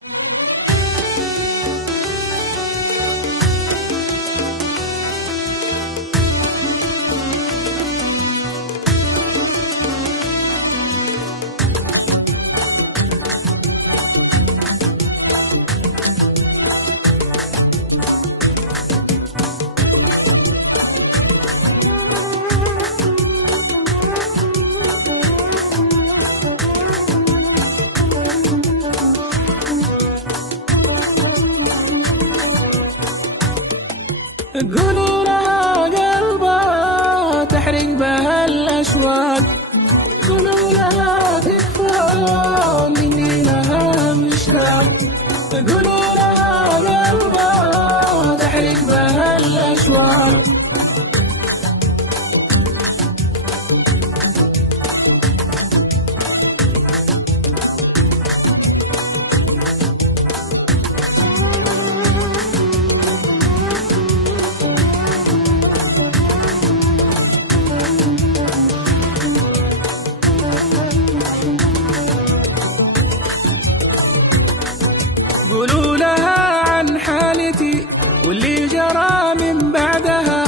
قولوا لها قلبها تحرق بها الأشواق، قولوا لها تكفى مني لها مشتاق، قولوا لها قلبها تحرق بها الأشواق. قولوا لها عن حالتي واللي جرى من بعدها،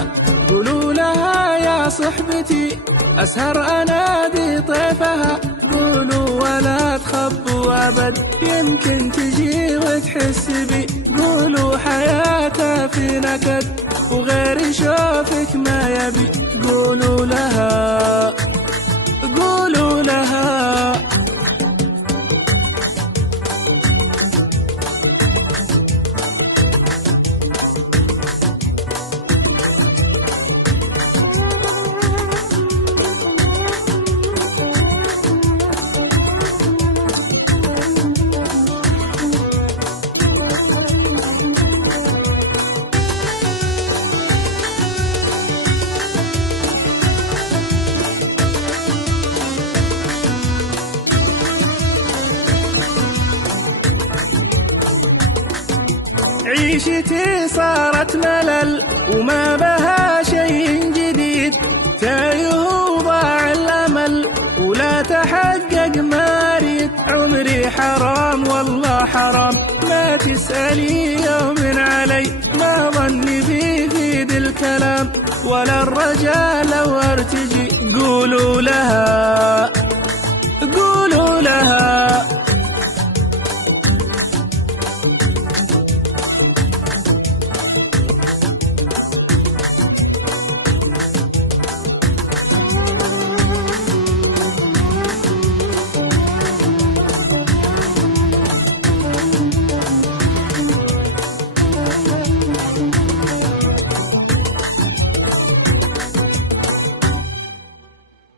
قولوا لها يا صحبتي أسهر أنادي طيفها، قولوا ولا تخبوا أبد يمكن تجي وتحس بي، قولوا حياتها في نكد وغير يشوفك ما يبي، قولوا لها قولوا لها. عيشتي صارت ملل وما بها شيء جديد، تايه وضاع الأمل ولا تحقق ما أريد، عمري حرام والله حرام ما تسألي يوم علي، ما ظني في ذي الكلام ولا الرجال لو ارتجي، قولوا لها قولوا لها.